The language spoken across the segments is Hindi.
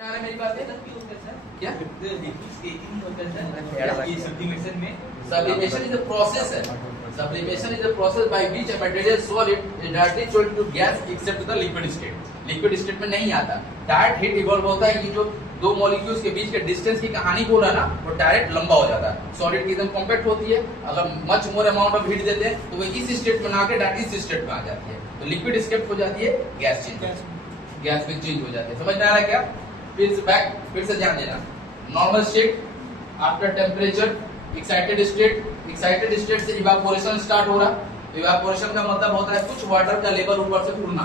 मेरी बात है क्या sublimation is a process है sublimation is a process by which a material solid is directly changed to gas except the liquid state में नहीं आता डायरेक्ट हीट इवॉल्व होता है। ये जो दो मॉलिक्यूल्स के बीच के डिस्टेंस की कहानी बोल रहा ना वो डायरेक्ट लंबा हो जाता है। सॉलिड की एकदम कॉम्पैक्ट होती है, अगर much more amount of heat देते हैं तो वो इस स्टेट में ना आके डायरेक्ट इस स्टेट में आ जाती है, तो लिक्विड स्टेट हो जाती है गैस में चेंज हो जाती है। समझ में आ रहा है क्या? फिर से ध्यान देना। Normal state after temperature, excited state से इवापोरेशन स्टार्ट हो रहा। इवापोरेशन का मतलब होता है कुछ वाटर का लेवल ऊपर से उड़ना,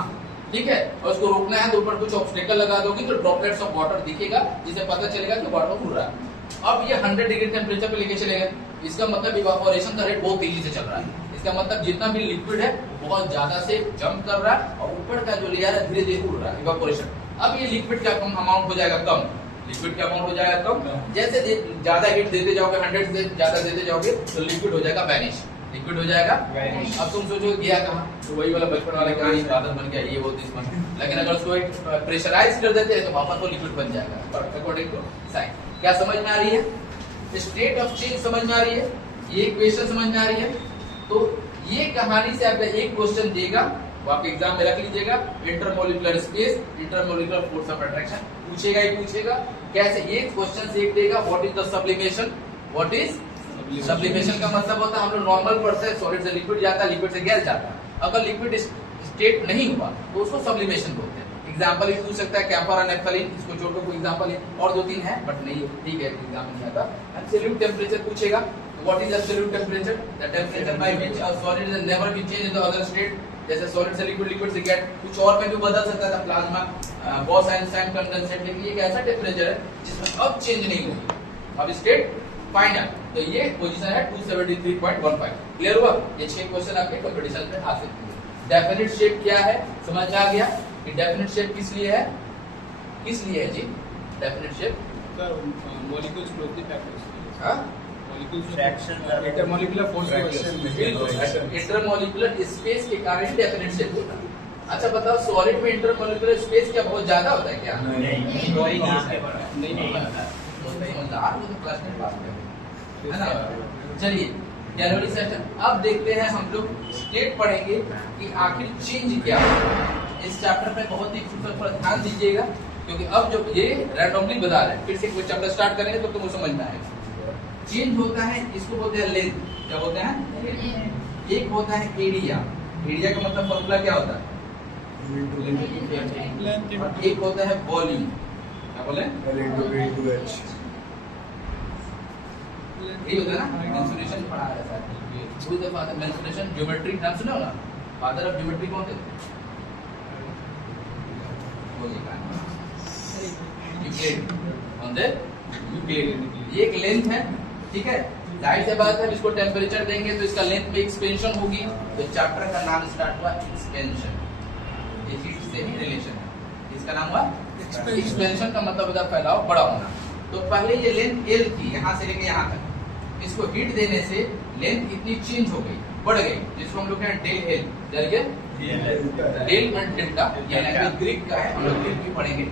ठीक है, और उसको रोकना है तो ऊपर कुछ ऑब्स्टेकल लगा दोगे तो ड्रॉपलेट्स ऑफ वाटर दिखेगा, जिससे पता चलेगा कि वाटर उड़ रहा है। अब ये 100 डिग्री टेम्परेचर पे लेके चलेगा, इसका मतलब इवापोरेशन का रेट बहुत तेजी से चल रहा है। इसका मतलब जितना भी लिक्विड है बहुत ज्यादा से जंप कर रहा है और ऊपर का जो लेयर है धीरे धीरे उड़ रहा है, इवापोरेशन। अब ये लिक्विड का अमाउंट हो जाएगा कम, लिक्विड का अमाउंट हो जाएगा कम। जैसे ज्यादा हीट देते जाओगे, 100 से ज्यादा देते जाओगे तो लिक्विड हो जाएगा वैनिश, लिक्विड हो जाएगा। अब तुम सोचो गया कहाँ, तो वही वाला बचपन वाला कहानी, बादल बन गया ये वो दिस। लेकिन अगर उसको प्रेशराइज कर देते हैं तो वापस वो लिक्विड बन जाएगा अकॉर्डिंग टू साइन। क्या समझ में आ रही है? स्टेट ऑफ चेंज समझ में आ रही है? ये इक्वेशन समझ में आ रही है? तो ये कहानी से आपका एक क्वेश्चन देगा, वो आप एग्जाम में रख लीजिएगा। Intermolecular space, intermolecular force of attraction पूछेगा ही पूछेगा। कैसे? एक क्वेश्चन से एक देगा, what is the sublimation. What is sublimation का मतलब होता है हम लोग नॉर्मल पढ़ते हैं, सॉलिड से लिक्विड जाता है, लिक्विड से गैस जाता है। अगर लिक्विड स्टेट नहीं हुआ तो उसको सब्लिमेशन बोलते हैं। एग्जांपल भी पूछ सकता है, कैंपर और नेफ्थलीन, इसको छोड़कर कोई एग्जांपल है, और दो तीन है बट नहीं, ठीक है एग्जाम में नहीं आता। एब्सोल्यूट टेंपरेचर पूछेगा, what is absolute temperature, the temperature by which a solid is never be change in the other state. जैसे सॉलिड से लिक्विड, लिक्विड से गैस, कुछ और में भी बदल सकता था, प्लाज्मा, गॉस आइंस्टाइन कंडेंसेट, लेकिन ये एक ऐसा टेंपरेचर है जिसमें अब चेंज नहीं होगी, अब स्टेट फाइनल। तो ये पोजीशन है 273.15। क्लियर हुआ? ये 6 क्वेश्चन आपके कंपटीशन पे आ सकते हैं। डेफिनिट शेप क्या है समझ आ गया कि डेफिनिट शेप किस लिए है? किस लिए है जी definite shape? Sir molecules growth pattern, हां molecules fraction, intermolecular force fraction, intermolecular space के कारण डेफिनिट शेप होता है। अच्छा बताओ, सॉलिड में इंटरमॉलिक्यूलर स्पेस क्या बहुत ज्यादा होता है क्या? नहीं है ना। चलिए जनवरी सेशन, अब देखते हैं हम लोग स्टेट पढ़ेंगे कि आखिर चेंज क्या है। इस चैप्टर पे बहुत ही खूबसूरत पर ध्यान दीजिएगा, क्योंकि अब जो ये रैंडमली बता रहे हैं, फिर से कोई चैप्टर स्टार्ट करेंगे तो तुमको समझ में आएगा। चेंज होता है, इसको बोलते हैं लेंथ। क्या बोलते हैं? एक होता है एरिया, एरिया का मतलब फॉर्मूला क्या होता है? एक होता है वॉल्यूम, क्या बोले? यही होता है ना, मेंसुरेशन पढ़ा है sir. Who the father mensuration, geometry नाम सुना होगा? फादर ऑफ ज्योमेट्री कौन थे? यूक्लिड। कौन थे? यूक्लिड। ये एक लेंथ है, ठीक है। जाहिर सी बात है, इसको टेम्परेचर देंगे तो इसका लेंथ में एक्सपेंशन होगी, तो चैप्टर का नाम स्टार्ट हुआ एक्सपेंशन। ये हीट से ही रिलेशन है, इसका नाम हुआ एक्सपेंशन। का मतलब होता है फैलाव, बड़ा होना। तो पहले ये लेंथ L थी, यहाँ से लेके यहाँ तक। इसको हीट देने से लेंथ इतनी चेंज हो गई, बढ़ गई, जिसको हम लोग कहते हैं del L, del and delta, ये लैंग्वेज ग्रीक का है, हम लोग ग्रीक भी पढ़ेंगे।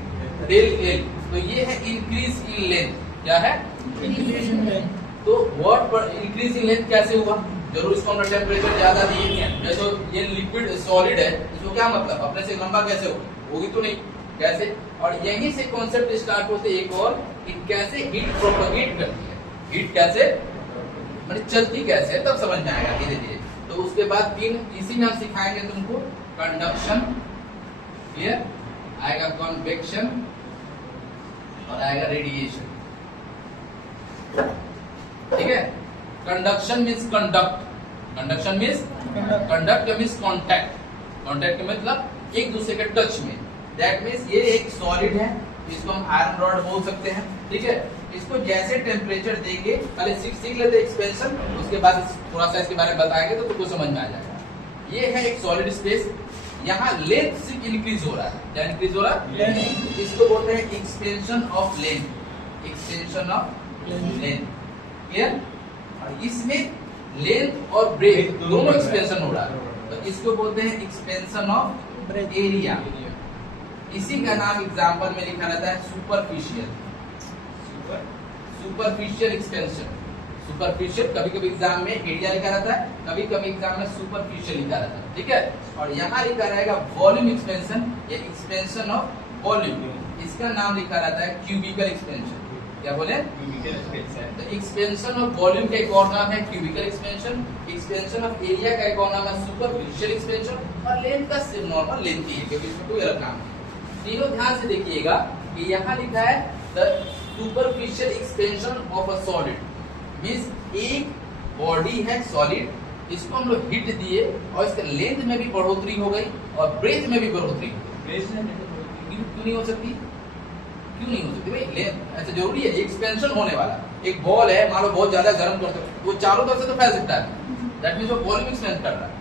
डेल एल, तो ये है इंक्रीज इन लेंथ। क्या है? Increase in length. तो व्हाट पर इंक्रीज इन लेंथ कैसे हुआ? जरूर इसको हमने टेम्परेचर ज्यादा दिए, जैसे ये लिक्विड सॉलिड है, इसको क्या मतलब अपने से लंबा कैसे होगी? तो नहीं, कैसे? और यहीं से कॉन्सेप्ट स्टार्ट होते एक और, कि कैसे हीट प्रोपगेट करती है, हीट कैसे मतलब चलती कैसे है, तब समझ में आएगा धीरे धीरे। तो उसके बाद तीन इसी में हम सिखाएंगे तुमको, कंडक्शन, क्लियर, आएगा कन्वेक्शन और आएगा रेडिएशन, ठीक है। Conduction means conduct, conduction means conduct means contact, contact मतलब एक दूसरे के टच में। दैट मीन्स ये एक सॉलिड है, इसको हम आयरन रॉड बोल सकते हैं, ठीक है। इसको जैसे टेम्परेचर देंगे, पहले सीख लेते इसपेंशन, उसके बाद थोड़ा सा इसके बारे में बताएंगे तो तुमको समझ में आ जाएगा। ये है एक सॉलिड स्पेस, यहाँ लेंथ सिर्फ इंक्रीज हो रहा है। क्या इंक्रीज हो रहा है? इसको बोलते हैं expansion of length, extension of length, clear. और इसमें लेंथ और ब्रेथ दोनों एक्सपेंशन हो रहा है, तो इसको बोलते हैं एक्सपेंशन ऑफ एरिया, इसी का नाम एग्जाम्पल में लिखा रहता है सुपरफिशियल एक्सपेंशन। सुपरफिशियल कभी कभी एग्जाम में एरिया लिखा रहता है, कभी कभी एग्जाम में सुपरफिशियल लिखा रहता है, ठीक है। और यहाँ लिखा रहेगा वॉल्यूम एक्सपेंशन या एक्सपेंशन ऑफ वॉल्यूम, इसका नाम लिखा रहता है क्यूबिकल एक्सपेंशन। क्या बोले? तो एक्सपेंशन ऑफ वॉल्यूम का एक और नाम है cubical expansion, expansion of area का एक और नाम है सुपरफिशियल एक्सपेंशन, और लेंथ का सिर्फ नॉर्मल लेंथ ही है, क्योंकि इसमें कोई अलग नाम नहीं। तीनों ध्यान से देखिएगा कि यहाँ लिखा है the superficial expansion of a solid, means एक बॉडी है सॉलिड, इसको हम लोग हिट दिए और इसके लेंथ में भी बढ़ोतरी हो गई और ब्रेथ में भी बढ़ोतरी हो गई। क्यों नहीं हो सकती? क्यों नहीं हो सकती भाई? लेंथ ऐसा जरूरी है, एक्सपेंशन होने वाला। एक बॉल है, मान लो बहुत ज्यादा गर्म करते हो, वो चारों तरफ से तो फैल सकता है, दैट मींस वो वॉल्यूम एक्सपेंड कर रहा है।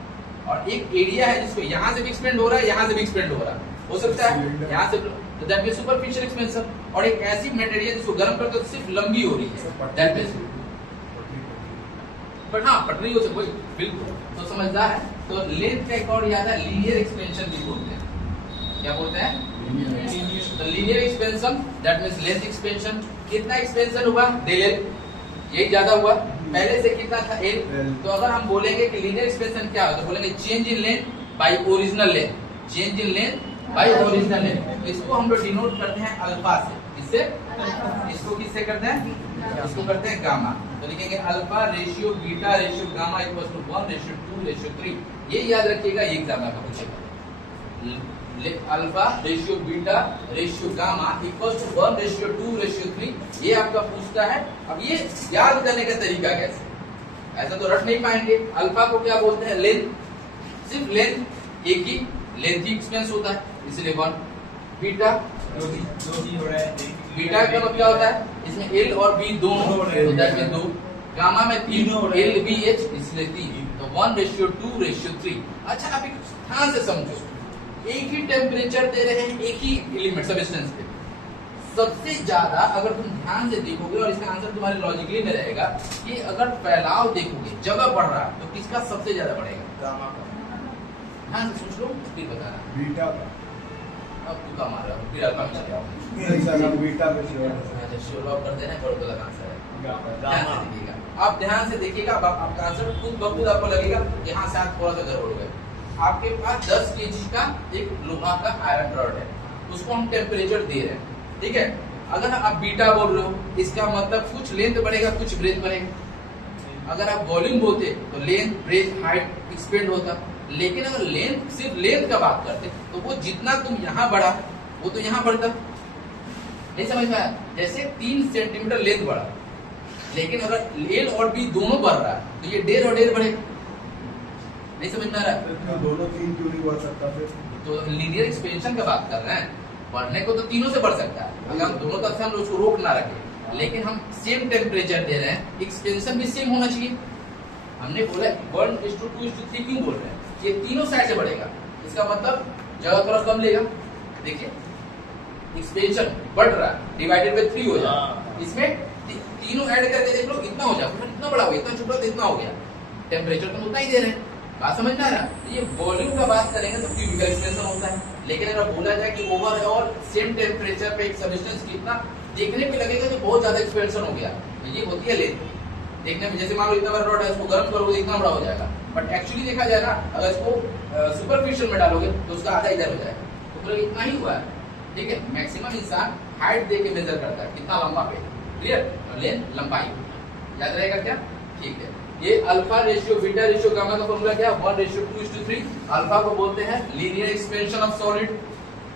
और एक एरिया है जिसको यहाँ से भी एक्सपेंड हो रहा है, यहाँ से भी एक्सपेंड हो रहा है, हो सकता है यहाँ से, तो दैट मींस सुपरफिशियल एक्सपेंशन। और एक ऐसी मटेरियल जिसको गर्म करते हो सिर्फ लंबी हो रही है, दैट मींस, बट हाँ पटरी हो सकती है, बिल्कुल। तो समझदार है। तो लेंथ का एक और याद है लीनियर एक्सपेंशन भी बोलते हैं। क्या बोलते हैं? तो linear expansion that means length expansion. कितना एक्सपेंशन हुआ? डेल एल, यही ज्यादा हुआ। पहले से कितना था? एल। तो अगर हम बोलेंगे कि लीनियर एक्सपेंशन क्या है, तो बोलेंगे change in length bye original length, change in length bye original length. इसको हम लोग डिनोट करते हैं अल्फा से। इससे इसको किससे करते हैं? इसको करते हैं गामा। तो लिखेंगे alpha ratio beta ratio gamma equals to 1 ratio 2 ratio 3। ये याद रखिएगा, ये एग्जाम में पूछेगा। Alpha ratio beta ratio gamma equals to 1 ratio 2 ratio 3, ये आपका पूछता है। अब ये याद करने का तरीका कैसे? ऐसा तो रट नहीं पाएंगे। अल्फा को क्या बोलते हैं? लेंथ, सिर्फ लेंथ, एक ही लेंथ ही एक्सपेंस होता है, इसलिए 1। बीटा, बीटा का मतलब क्या होता है? इसमें एल और बी दोनों, तो दैट मींस 2। गामा में 3, एल बी एच, इसलिए 3। तो 1 रेशियो 2 रेशियो 3। अच्छा, आप एक ध्यान से समझो, एक ही टेम्परेचर दे रहे हैं, एक ही एलिमेंट सब्सटेंस पे। सबसे ज्यादा अगर तुम ध्यान से देखोगे, और इसका आंसर तुम्हारे लॉजिकली में रहेगा, कि अगर फैलाव देखोगे, जगह बढ़ रहा है, तो किसका सबसे ज्यादा बढ़ेगा? गामा का। ध्यान से सोच लो, फिर बताना। बीटा का। अब तू का मार रहा है, फिर अल्फा में चले आओ। बीटा में अच्छा, श्योर लॉक कर देना, और गलत आंसर है। ध्यान से देखिएगा, आप ध्यान से देखिएगा, अब आपका आंसर खुद ब खुद आपको लगेगा यहाँ से थोड़ा सा गड़बड़ हो गया। आपके पास 10 केजी का एक लोहा का आयरन रॉड है, उसको हम टेम्परेचर दे रहे हैं, ठीक है। अगर आप बीटा बोल रहे हो, इसका मतलब कुछ लेंथ बढ़ेगा, कुछ ब्रेथ बढ़ेगा। अगर आप वॉल्यूम बोलते तो लेंथ, ब्रेथ, हाइट एक्सपेंड होता। लेकिन अगर लेंथ, सिर्फ लेंथ का बात करते, तो वो जितना तुम यहाँ बढ़ा वो तो यहाँ बढ़ता। नहीं समझ में आया? जैसे 3 सेंटीमीटर लेंथ बढ़ा, लेकिन अगर एल और बी दोनों बढ़ रहा है, तो ये डेढ़ और डेढ़ बढ़ेगा। नहीं समझ में आ रहा है? दोनों 3 क्यों नहीं बढ़ सकता फिर? तो लीनियर एक्सपेंशन का बात कर रहे हैं, बढ़ने को तो तीनों से बढ़ सकता है, अगर हम दोनों तरफ से हम उसको रोक ना रखें, लेकिन हम सेम टेम्परेचर दे रहे हैं, एक्सपेंशन भी सेम होना चाहिए। हमने बोला 1:2:3 क्यों बोल रहे हैं? ये तीनों साइड से बढ़ेगा, इसका मतलब जगह थोड़ा कम लेगा। देखिए, एक्सपेंशन बढ़ रहा है, डिवाइडेड बाय 3 हो जाएगा। इसमें तीनों ऐड करके देख लो, इतना हो जाएगा, इतना बड़ा हो गया, इतना छोटा, इतना हो गया। टेम्परेचर तो उतना ही दे रहे हैं, बात समझ में आ रहा? ये वॉल्यूम का बात करेंगे तो क्यूबिकल एक्सपेंशन होता है। लेकिन अगर बोला जाए कि ओवरऑल सेम टेम्परेचर पे एक सब्सटेंस कितना, देखने पे लगेगा कि बहुत ज्यादा एक्सपेंशन हो गया, तो ये होती है लेंथ। देखने में जैसे मान लो इतना बड़ा रॉड है, इसको गर्म करोगे इतना बड़ा हो जाएगा, बट एक्चुअली देखा जाए ना, अगर इसको सुपरफिशियल में डालोगे तो उसका आधा इधर हो जाएगा, तो पूरा इतना ही हुआ है, ठीक है। मैक्सिमम इंसान हाइट दे के मेजर करता है, कितना लंबा पे, क्लियर। लेंथ लंबाई याद रहेगा क्या? ठीक है। ये alpha ratio beta ratio gamma का फॉर्मूला क्या है? 1:2:3। अल्फा को बोलते हैं linear expansion of solid,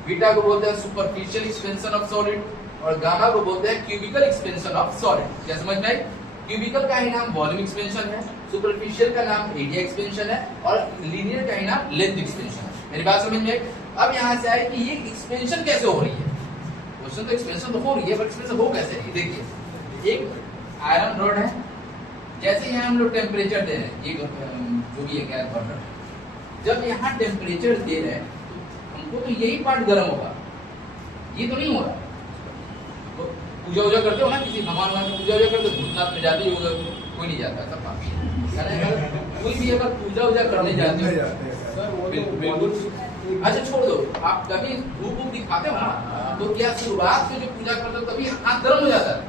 beta को बोलते हैं सुपरफिशियल एक्सपेंशन ऑफ सॉलिड, और गामा को बोलते हैं क्यूबिकल एक्सपेंशन ऑफ सॉलिड। क्या समझ में आई? क्यूबिकल का ही नाम वॉल्यूम एक्सपेंशन है, सुपरफिशियल का नाम एरिया एक्सपेंशन है, और लीनियर का ही नाम लेंथ एक्सपेंशन है। मेरी बात समझ में आई? अब यहाँ से आए कि ये एक्सपेंशन कैसे हो रही है। क्वेश्चन तो एक्सपेंशन तो हो रही है, बट एक्सपेंशन हो कैसे? देखिए, एक आयरन रॉड है, जैसे यहाँ हम लोग टेम्परेचर दे रहे हैं, ये जो भी है गैस बर्नर, जब यहाँ टेम्परेचर दे रहे हैं तो हमको तो यही पार्ट गर्म होगा, ये तो नहीं हो रहा। तो पूजा वूजा करते हो ना, किसी भगवान की पूजा वूजा करते हो, भूतनाथ में जाते होगा, कोई नहीं जाता, सब पापी है। कोई भी अगर पूजा वूजा करने जाते हो, सर वो तो बिल्कुल अच्छा छोड़ दो, आप कभी धूप वूप दिखाते हो ना, तो क्या शुरुआत में जो पूजा करते हो तभी हाथ गर्म हो जाता है?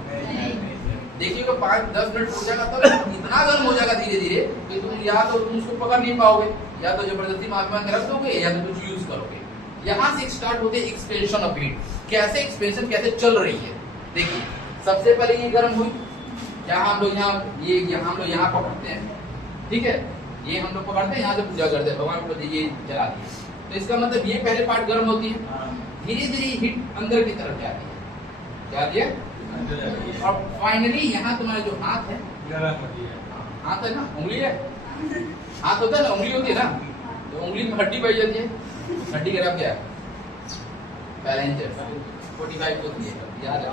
देखिएगा 5-10 मिनट पूजा का तब इतना गर्म हो जाएगा धीरे धीरे कि तुम या तो तुम उसको पकड़ नहीं पाओगे, या तो जबरदस्ती महात्मा में रख दोगे, या तो कुछ यूज करोगे। यहाँ से स्टार्ट होते हैं एक्सपेंशन ऑफ हीट। कैसे एक्सपेंशन कैसे चल रही है देखिए। सबसे पहले ये गर्म हुई, यहाँ हम लोग हम लोग यहाँ पकड़ते हैं, ठीक है, ये हम लोग पकड़ते हैं, यहाँ से पूजा करते हैं, भगवान को ये जलाते हैं। तो इसका मतलब ये पहले पार्ट गर्म होती है, धीरे धीरे हीट अंदर की तरफ जाती है, जाती है, और फाइनली यहाँ तुम्हारा जो हाथ है, हाथ है ना, उंगली है, हाथ होता है ना, उंगली होती है ना, तो उंगली में हड्डी पाई जाती है, हड्डी का नाम क्या है? पैलेंजर 45 होती है, याद है,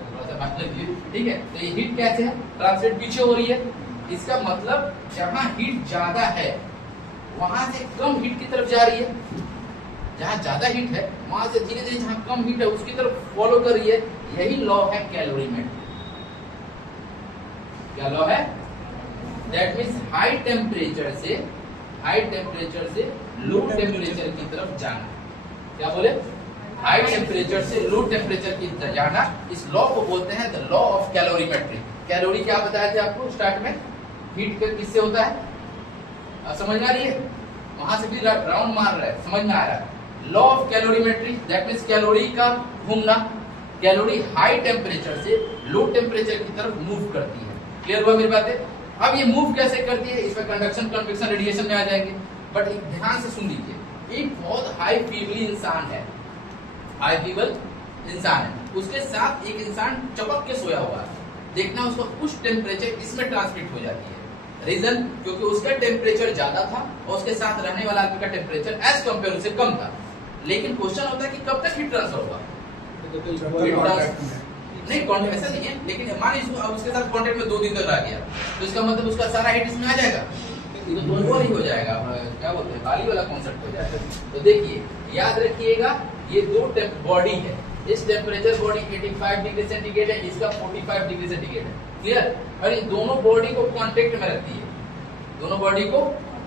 थोड़ा सा बात लगी, ठीक है। तो ये हीट कैसे है ट्रांसलेट पीछे हो रही है, इसका मतलब जहाँ हीट ज्यादा है वहां से कम हीट की तरफ जा रही है, जहाँ ज्यादा हीट है वहां से धीरे धीरे जहाँ कम हीट है उसकी तरफ फॉलो कर रही है। यही लॉ है कैलोरीमेट्री। क्या लॉ है? दैट मीन्स हाई टेम्परेचर से लो टेम्परेचर की तरफ जाना। क्या बोले? हाई टेम्परेचर से लो टेम्परेचर की तरफ जाना, इस लॉ को बोलते हैं the law of calorimetry. Calorie क्या बताया था आपको स्टार्ट में? हीट किससे होता है? अब समझ में आ रही है? वहां से भी राउंड मार रहा है, समझ में आ रहा है? Law of calorimetry that means calorie का घूमना, कैलोरी हाई टेम्परेचर से लो टेम्परेचर की तरफ मूव करती है। क्लियर हुआ मेरी बातें? अब ये मूव कैसे करती है, इसमें कंडक्शन, कन्वेक्शन, रेडिएशन में आ जाएंगे, बट ध्यान से सुन लीजिए। एक बहुत हाई फीवली इंसान है, हाई फीवल इंसान है, उसके साथ एक इंसान चपक के सोया हुआ है, देखना उसका कुछ टेम्परेचर इसमें ट्रांसमिट हो जाती है। रीजन क्योंकि उसका टेम्परेचर ज्यादा था और उसके साथ रहने वाला आदमी का टेम्परेचर एज कंपेयर उससे कम था। लेकिन क्वेश्चन होता है कि कब तक हीट ट्रांसफर होगा? नहीं, कॉन्टेक्ट ऐसा नहीं है, लेकिन मान लीजिए उसके साथ कॉन्टेक्ट में 2 दिन तक रह गया, तो इसका मतलब उसका सारा हीट इसमें आ जाएगा, ये तो दोनों ही हो जाएगा, क्या बोलते हैं, बाली वाला कॉन्सेप्ट हो जाएगा। तो देखिए, याद रखिएगा, ये 2 बॉडी है, इस टेम्परेचर बॉडी 85 डिग्री सेंटीग्रेड है, इसका 45 डिग्री सेंटीग्रेड है। क्लियर? और ये दोनों बॉडी को कांटेक्ट में रखती है, दोनों बॉडी को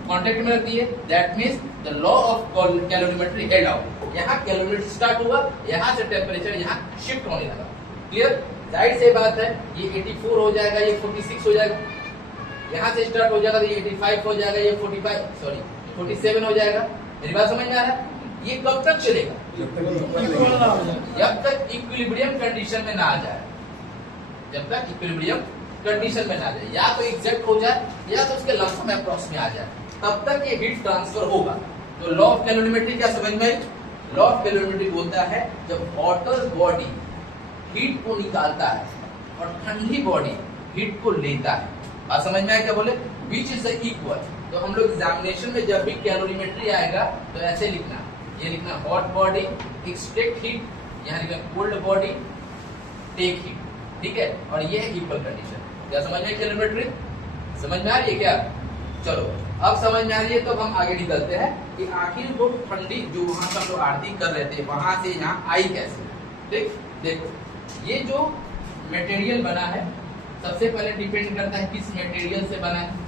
कांटेक्ट में रखती है। That means the law of calorimetry held out. यहाँ कैलोरीमेट्री स्टार्ट हुआ, यहाँ से टेम्परेचर यहाँ शिफ्ट होने लगा। क्लियर? जाहिर से बात है, ये 84 हो जाएगा, ये 46 हो जाएगा, यहाँ से स्टार्ट हो जाएगा तो ये 85 हो जाएगा, ये 47 हो जाएगा। मेरी बात समझ में आ रहा है? ये कब तक चलेगा? जब तक इक्विलिब्रियम कंडीशन में ना आ जाए, जब तक इक्विलिब्रियम कंडीशन में ना आ जाए, या तो एग्जैक्ट हो जाए या तो उसके लमसम अप्रॉक्स में आ जाए, तब तक ये हीट ट्रांसफर होगा। तो लॉ ऑफ कैलोरीमेट्री क्या समझ में आई? लॉ ऑफ कैलोरीमेट्री बोलता है जब हॉटर बॉडी हीट को निकालता है और ठंडी बॉडी हीट को लेता है। बात समझ में आया क्या बोले? Which is the equal. तो हम लोग एग्जामिनेशन में जब भी कैलोरीमेट्री आएगा तो ऐसे लिखना, ये लिखना हॉट बॉडी एक्सट्रैक्ट हीट, यहाँ लिखना कोल्ड बॉडी टेक हीट, ठीक है? और ये है इक्वल कंडीशन। क्या समझ में कैलोरीमेट्री? समझ में आ रही है क्या? चलो अब समझ में आ रही है, तो हम आगे निकलते हैं कि आखिर वो ठंडी जो वहां पर हम लोग आरती कर रहे थे वहां से यहाँ आई कैसे। ठीक, देखो ये जो मटेरियल बना है सबसे पहले डिपेंड करता है किस मटेरियल से बना है।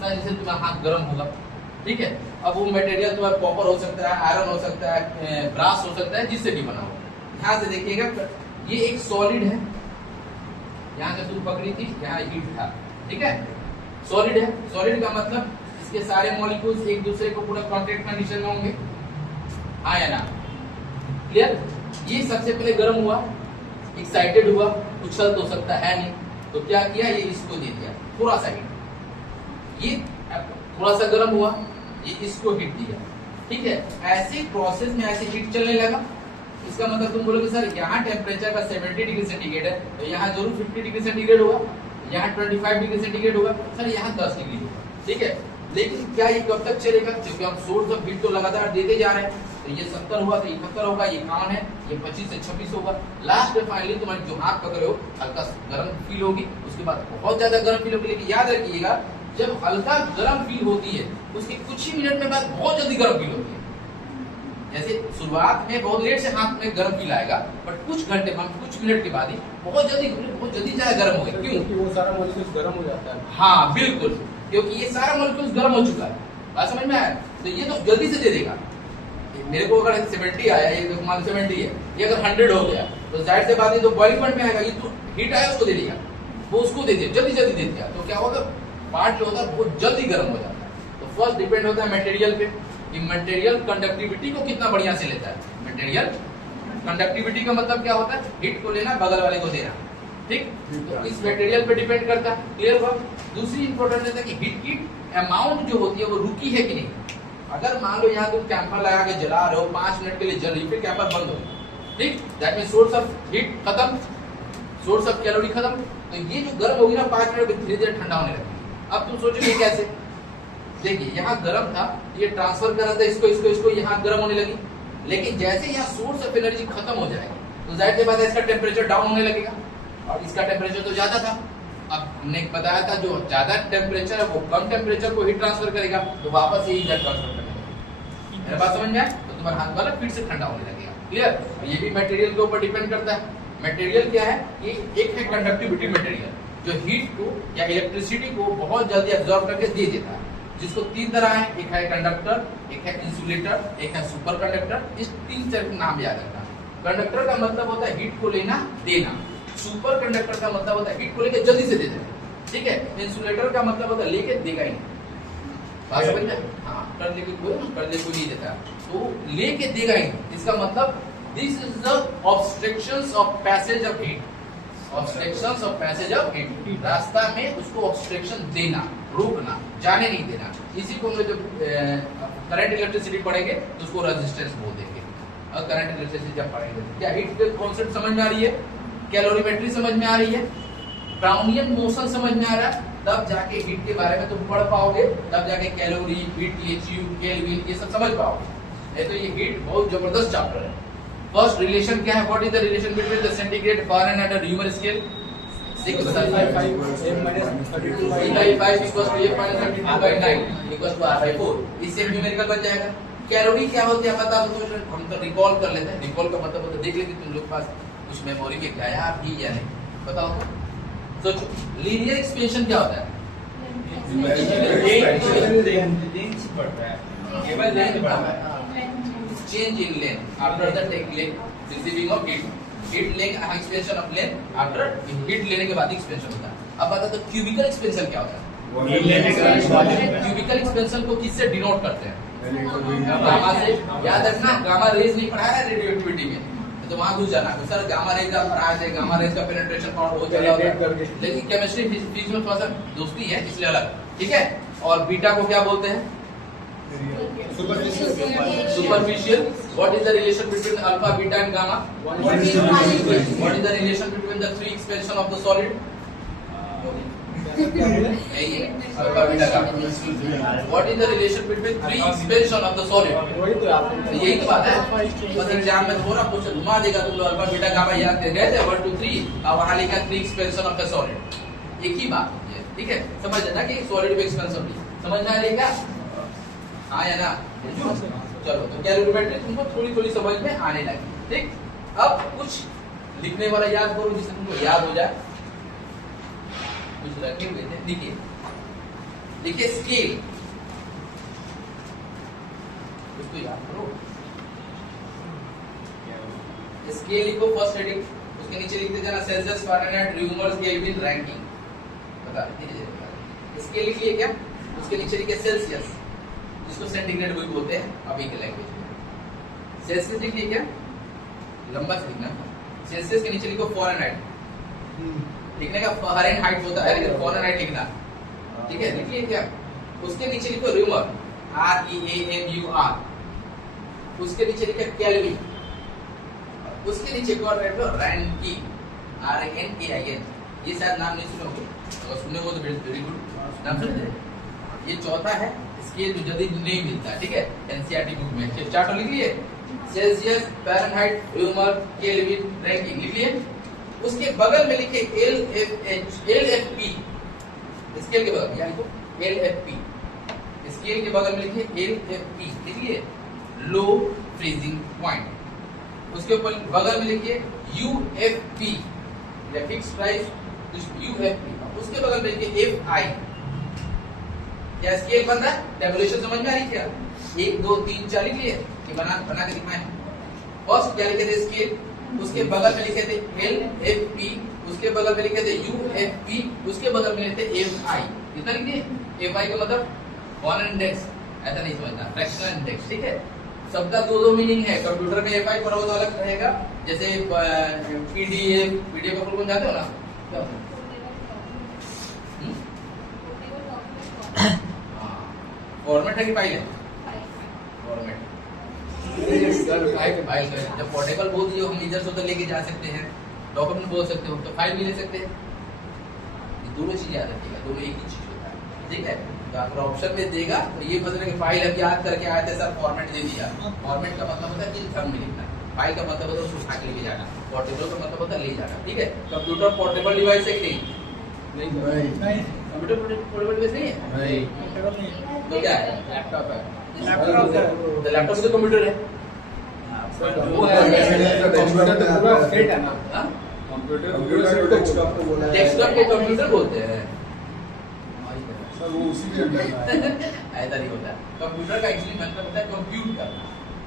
जैसे तुम्हारा हाथ गर्म होगा, ठीक है, अब वो मटेरियल तुम्हारा कॉपर हो सकता है, आयरन हो सकता है, ब्रास हो सकता है, जिससे भी बना हो। ध्यान से देखिएगा, ये एक सॉलिड है, यहाँ से दूर पकड़ी थी, यहाँ हीट था, ठीक है, सॉलिड है। सॉलिड का मतलब इसके सारे मॉलिक्यूल्स एक दूसरे को पूरा कांटेक्ट कंडीशन में होंगे, हाँ या ना? क्लियर? ये सबसे पहले गर्म हुआ, एक्साइटेड हुआ, उछल तो सकता है नहीं, तो क्या किया, ये इसको दे दिया थोड़ा सा हीट, ये थोड़ा सा गर्म हुआ, ये इसको हीट दिया, ठीक है। ऐसे प्रोसेस में ऐसे हीट चलने लगा। इसका मतलब तुम बोलोगे सर यहाँ टेम्परेचर का 70 डिग्री सेंटीग्रेड है, तो यहाँ जरूर 50 डिग्री सेंटीग्रेड होगा, यहाँ 25 डिग्री सेंटीग्रेड होगा, सर यहाँ 10 डिग्री होगा, ठीक है। लेकिन क्या ये कब तक चलेगा? क्योंकि हम सोर्स ऑफ हीट तो लगातार देते जा रहे हैं, तो ये 70 हुआ तो 71 होगा, ये 51 है, ये 25 से 26 होगा। लास्ट में फाइनली तुम्हारे जो हाथ पकड़े हो हल्का गर्म फील होगी, उसके बाद बहुत ज्यादा गर्म फील होगी। लेकिन याद रखिएगा, जब हल्का गर्म फील होती है उसके कुछ ही मिनट में बाद बहुत जल्दी गर्म फील होती है। जैसे शुरुआत में बहुत लेट से हाथ में गर्म फील आएगा, बट कुछ घंटे बाद, कुछ मिनट के बाद ही बहुत जल्दी ज्यादा गर्म होगा। क्यों? क्योंकि वो सारा मॉलिक्यूल्स गर्म हो जाता है। हाँ बिल्कुल, क्योंकि ये सारा मॉलिक्यूल्स गर्म हो चुका है। बात समझ में आया? तो ये तो जल्दी से दे देगा, मेरे को अगर 70 आया, ये देखो मान 70 है, ये अगर 100 हो गया तो जाहिर सी बात है तो बॉइलिंग पॉइंट में आएगा, ये तो हीट आया उसको दे दिया, वो उसको दे दिया, जल्दी जल्दी दे दिया, तो क्या होगा पार्ट जो होता है बहुत जल्दी गर्म हो जाता है। तो फर्स्ट डिपेंड होता है मटेरियल पे कि मटेरियल कंडक्टिविटी को कितना बढ़िया से लेता है। मटेरियल कंडक्टिविटी का मतलब क्या होता है, हीट को लेना बगल वाले को देना, ठीक, तो इस मटेरियल पे डिपेंड करता है। क्लियर हुआ। दूसरी इंपॉर्टेंट है कि हीट की अमाउंट जो होती है वो रुकी है कि नहीं। अगर मान लो यहाँ तुम कैंपर लगा के जला रहे हो, 5 मिनट के लिए जल रही, फिर कैंपर बंद हो, ठीक, that mean source of heat खत्म, सोर्स ऑफ कैलोरी खत्म, तो ये जो गर्म होगी ना 5 मिनट में धीरे धीरे ठंडा होने लगेगी। अब तुम सोचो ये कैसे, देखिए यहाँ गर्म था, ये ट्रांसफर कर रहा था इसको इसको इसको, यहाँ गर्म होने लगी, लेकिन जैसे यहाँ सोर्स ऑफ एनर्जी खत्म हो जाएगी तो जाहिर सी बात है इसका टेम्परेचर डाउन होने लगेगा, और इसका टेम्परेचर तो ज्यादा था। अब हमने बताया था जो ज्यादा टेम्परेचर है वो कम टेम्परेचर को हीट ट्रांसफर करेगा, तो वापस यही हीट ट्रांसफर करेगा। मेरे बात समझ में आए, तो तुम्हारा हाथ वाला फिर से ठंडा होने लगेगा। क्लियर। ये भी मटेरियल के ऊपर डिपेंड करता है। मटेरियल क्या है कि एक है कंडक्टिविटी मटेरियल, जो हीट को या इलेक्ट्रिसिटी को बहुत जल्दी एब्जॉर्ब करके दे देता है, जिसको 3 तरह है, एक है कंडक्टर, एक है इंसुलेटर, एक है सुपर कंडक्टर। इस 3 तरह के नाम याद रखना। कंडक्टर का मतलब होता है हीट को लेना देना, सुपर कंडक्टर का मतलब होता है हीट को लेके जल्दी से दे देना, ठीक है। इंसुलेटर का मतलब होता है लेके देगा ही नहीं, बात समझ में। हाँ, कर ले कोई नहीं देता, तो लेके देगा ही नहीं। इसका मतलब this is the obstructions of passage of heat, obstructions of passage of heat, रास्ता में उसको ऑब्स्ट्रक्शन देना, रोकना, जाने नहीं देना। इसी को हम जब करंट इलेक्ट्रिसिटी पढ़ेंगे तो उसको रेजिस्टेंस बोल देंगे। और करंट इलेक्ट्रिसिटी जब पढ़ेंगे, क्या हीट के कॉन्सेप्ट समझ में आ रही है, कैलोरीमेट्री समझ में आ रही है, ब्राउनियन मोशन समझ में आ रहा है, तब जाके हीट के बारे में तुम पढ़ पाओगे, तब जाके कैलोरी, BTU, केल्विन ये सब समझ पाओगे। नहीं तो ये हीट बहुत जबरदस्त चैप्टर है। फर्स्ट रिलेशन क्या है, what is the relation between the centigrade, Fahrenheit और ह्यूमन स्केल। 6.5 इससे न्यूमेरिकल बन जाएगा। कैलोरी क्या होती है बता दो, हम तो रिकॉल कर लेते हैं। रिकॉल का मतलब होता है देख लेते तुम लोग पास कुछ मेमोरी में गया भी या नहीं, बताओ तो। सोचो लीनियर एक्सपेंशन क्या होता है, change in length after the receiving of heat, heat लेंगे expansion of length after heat लेने के बाद एक्सपेंशन होता है। अब बता दो क्यूबिकल एक्सपेंशन क्या होता है। क्यूबिकल एक्सपेंशन को किससे डिनोट करते हैं, गामा से। याद रखना गामा रेज नहीं पढ़ाया है रेडियोएक्टिविटी में, तो वहां घुस जाना सर गामा रेज का पढ़ाया है, गामा रेज का पेनिट्रेशन पावर बहुत ज्यादा होता है, लेकिन केमिस्ट्री फिजिक्स में थोड़ा सा दोस्ती है इसलिए अलग, ठीक है। और बीटा को क्या बोलते हैं, superficial. What is the relation between alpha, beta and gamma, what is the relation between the 3 expansion of the solid, alpha beta gamma. What is the relation between 3 expansion of the solid, यही तो बात है। बस एग्जाम में थोड़ा कुछ घुमा देगा, तुम लोग अल्फा बीटा गामा याद कर गए थे 1 2 3, और वहां लिखा 3 एक्सपेंशन ऑफ द सॉलिड, एक ही बात है, ठीक है। समझ लेना कि सॉलिड में एक्सपेंशन समझना है क्या, हाँ या ना। चलो तो कैलोरीमेट्री तुमको थोड़ी थोड़ी समझ में आने लगी, ठीक। अब कुछ लिखने वाला याद करो जिससे तुमको याद हो जाए। कुछ रखे हुए थे, देखिए देखिए स्केल, उसको याद करो। स्केल लिखो फर्स्ट हेडिंग, उसके नीचे लिखते जाना Celsius, Fahrenheit, rumours, kelvin, ranking. बता धीरे-धीरे स्केल लिख लिए क्या, उसके नीचे लिखे सेल्सियस, जिसको सेंटीग्रेड भी बोलते हैं अभी के लैंग्वेज में। सेल्सियस लिख लिए क्या, लंबा से लिखना। सेल्सियस के नीचे लिखो फ़ारेनहाइट, लिखने का फ़ारेनहाइट होता है लेकिन फ़ारेनहाइट लिखना, ठीक है। लिख लिए क्या, उसके नीचे लिखो र्यूमर, REAMUR, उसके नीचे लिखा केल्विन, उसके नीचे और रैंकिंग, RANKIN। ये शायद नाम नहीं सुनोगे, अगर सुने हो तो वेरी गुड, नाम सुने। ये चौथा है स्केल जो जल्दी नहीं मिलता है, ठीक है। NCERT बुक में चार्ट लिख लिए, Celsius, Fahrenheit, rumour, kelvin, ranking लिख लिए। उसके बगल में लिखे LFP, स्केल के बगल में यानी को LFP, स्केल के बगल में लिखे LFP लिख लिए, लो फ्रीजिंग पॉइंट। उसके ऊपर बगल में लिखिए UFP या फिक्स प्राइस, UFP। उसके बगल में लिखिए FI। क्या स्केल बन रहा है, टेबुलेशन समझ में आ रही क्या, 1 2 3 4 लिख लिए। ये बना के दिखाए। फर्स्ट क्या लिखे थे स्केल, उसके बगल में लिखे थे LFP, उसके बगल में लिखे थे UFP, उसके बगल में लिखे थे FI। कितना लिखे? FI का मतलब कॉर्नर इंडेक्स, ऐसा नहीं समझना, फ्रैक्शनल इंडेक्स, ठीक है। सबका दो मीनिंग है। कंप्यूटर में FI थोड़ा बहुत अलग रहेगा, जैसे PDF का फुल फॉर्म जानते हो ना? फॉर्मेट है कि फाइल है? फॉर्मेट। फाइल जब पोर्टेबल बोल दिए हम इधर से उधर लेके जा सकते हैं, डॉक्यूमेंट बोल सकते हो, तो फाइल भी ले सकते हैं। ये दोनों चीज याद रखिएगा, दोनों एक ही चीज होता है, ठीक है। तो अगर ऑप्शन में देगा तो ये मतलब कि फाइल अब याद करके आए थे सर, फॉर्मेट दे दिया। फॉर्मेट का मतलब होता है कि थंब में लिखना, फाइल का मतलब होता है उसको उठा के लेके जाना, पोर्टेबल का मतलब होता है ले जाना, ठीक है। कंप्यूटर पोर्टेबल डिवाइस है कि नहीं? कंप्यूटर पोर्टेबल डिवाइस नहीं है? तो क्या है? लैपटॉप है। तो लैपटॉप तो कंप्यूटर है। वो है कंप्यूटर तो पूरा सेट है ना। कंप्यूटर डेस्कटॉप को बोला है। डेस्कटॉप को कंप्यूटर बोलते हैं। सर वो उसी के अंदर है। ऐसा नहीं होता। कंप्यूटर का एक्चुअली मतलब होता है कंप्यूट करना,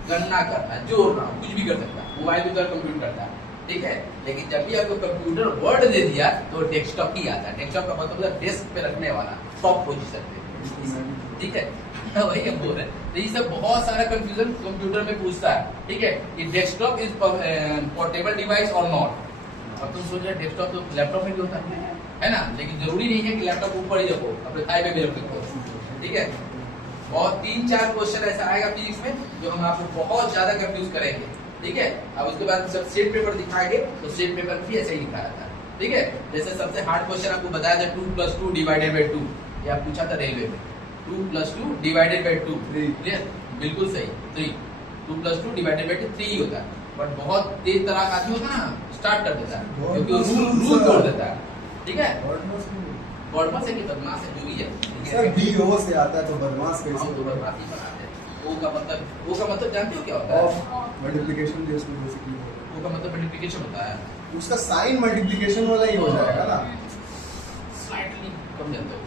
गणना करना, जोड़ना, कुछ भी कर सकता है। मोबाइल भी तो कंप्यूट करता है, ठीक है। लेकिन जब भी आपको कंप्यूटर वर्ड दे दिया तो डेस्कटॉप ही आता है। डेस्कटॉप का मतलब होता है डेस्क पे रखने वाला, टॉप पोजीशन पे, ठीक है। वही हम बोल रहे हैं। तो ये सब बहुत सारा कंफ्यूजन कंप्यूटर में पूछता है, ठीक है। कि डेस्कटॉप इज पोर्टेबल डिवाइस और नॉट। अब तुम सोच रहे डेस्कटॉप तो लैपटॉप में भी होता है ना, लेकिन जरूरी नहीं है कि लैपटॉप ऊपर ही रखो, अपने थाई पे भी रख सकते हो, ठीक है। और 3-4 क्वेश्चन ऐसा आएगा फिजिक्स में जो हम आपको बहुत ज्यादा कंफ्यूज करेंगे, ठीक है। अब उसके बाद जब सेट पेपर दिखाएंगे तो सेट पेपर भी ऐसे ही लिखा रहता है, ठीक है। जैसे सबसे हार्ड क्वेश्चन आपको बताया था 2 + 2 डिवाइडेड बाय 2, ये आप पूछा था रेलवे में। 2 + 2 डिवाइडेड बाय 2, क्लियर, बिल्कुल सही। 3 2 + 2 डिवाइडेड बाय 2 3 ही होता है। बट बहुत तेज तरह का आदमी होता है ना, स्टार्ट कर देता है क्योंकि रूल तोड़ देता है, ठीक है। बदमाश है कि बदमाश है, जो भी है, सर DO से आता है तो बदमाश हम कैसे? तो बदमाश ही बनाते हैं। ओ का मतलब जानते हो क्या होता है? ऑफ मल्टीप्लिकेशन जो इसमें बेसिकली ओ का मतलब मल्टीप्लिकेशन होता है। उसका साइन मल्टीप्लिकेशन वाला ही हो जाएगा ना। स्लाइटली कम जानते हो।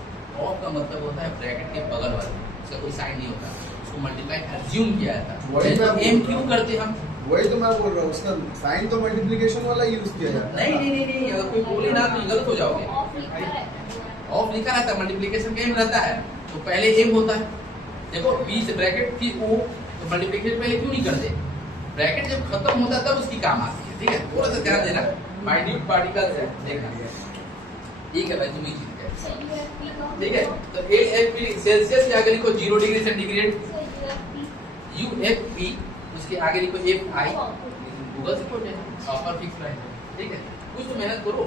ऑफ का मतलब होता है ब्रैकेट के बगल वाला, उसका कोई साइन नहीं होता, उसको मल्टीप्लाई एज्यूम किया जाता है। वही मैं एम क्यों करते हम? वही तो मैं बोल रहा हूँ, उसका साइन तो मल्टीप्लिकेशन वाला यूज किया जाता है। नहीं, अगर कोई बोले ना तो गलत हो जाओगे। ऑफ लिखा रहता है, मल्टीप्लिकेशन का एम रहता है, तो पहले एम होता है। देखो बीच ब्रैकेट की ओ, तो मल्टीप्लिकेशन पहले क्यों नहीं करते? ब्रैकेट जब खत्म होता है तब उसकी काम आती है, ठीक है। थोड़ा सा ध्यान देना, माइन्यूट पार्टिकल्स है, देखना, ठीक है भाई, तुम ही जीत गए, ठीक है। तो LFP सेल्सियस के आगे लिखो 0 डिग्री सेंटीग्रेड, UFP उसके आगे लिखो FI, गूगल से खोज लेना, अपर फिक्स पॉइंट, ठीक है। कुछ तो मेहनत करो,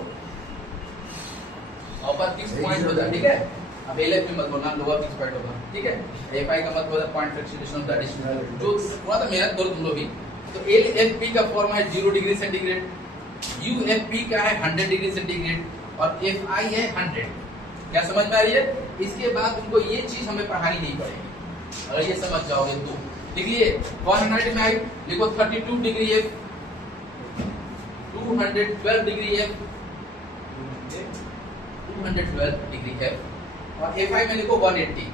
अपर फिक्स पॉइंट होता है, ठीक है। अब LFP मत बोलना, लोअर फिक्स पॉइंट होगा, ठीक है। FI का मतलब होता है point fractionation of the distance, जो थोड़ा सा मेहनत करो तुम लोग भी। तो LFP का फॉर्म है 0 डिग्री सेंटीग्रेड, UFP का है 100 डिग्री सेंटीग्रेड और FI है 100। क्या समझ में आ रही है? इसके बाद तुमको ये चीज हमें पढ़ानी नहीं पड़ेगी, अगर ये समझ जाओगे तो। लिखिए 100 में आई, लिखो 32 degree F, 212 degree F, 212 degree F, और FI में लिखो 180।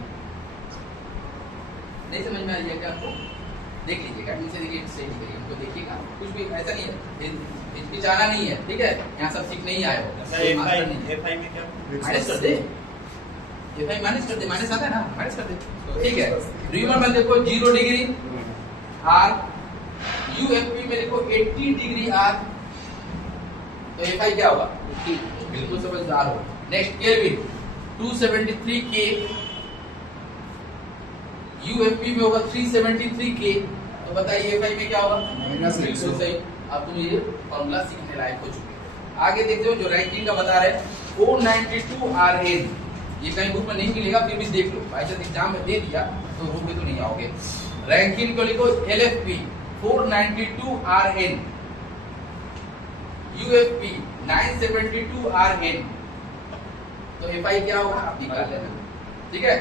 नहीं समझ में आ रही है क्या आपको? देख लीजिएगा, इनसे देखिए, सही करिए, उनको देखिएगा, कुछ भी ऐसा नहीं है, हिचकिचाना नहीं है, ठीक है। यहाँ सब सीखने ही आए हो। FI में क्या? माइनस कर दे, FI माइनस कर दे, माइनस आता है ना, माइनस कर दे, ठीक है। रिमेंबर में देखो 0 डिग्री R, UFP में देखो 80 डिग्री R, तो FI क्या होगा? बिल्कुल समझदार हो। नेक्स्ट केल्विन 273 K, UFP में होगा 373 K, तो बताइए FI में क्या होगा? बिल्कुल सही। अब तुम ये फॉर्मूला सीखने लायक हो चुके हो। आगे देखते हो जो रैंकिंग का बता रहे 492 RN, ये कहीं बुक में नहीं मिलेगा, फिर भी देख लो, बाई चांस एग्जाम में दे दिया तो रूप में तो नहीं आओगे। रैंकिंग को लिखो LFP 492 RN, UFP 972 RN, तो FI क्या होगा आप निकाल लेना, ठीक है।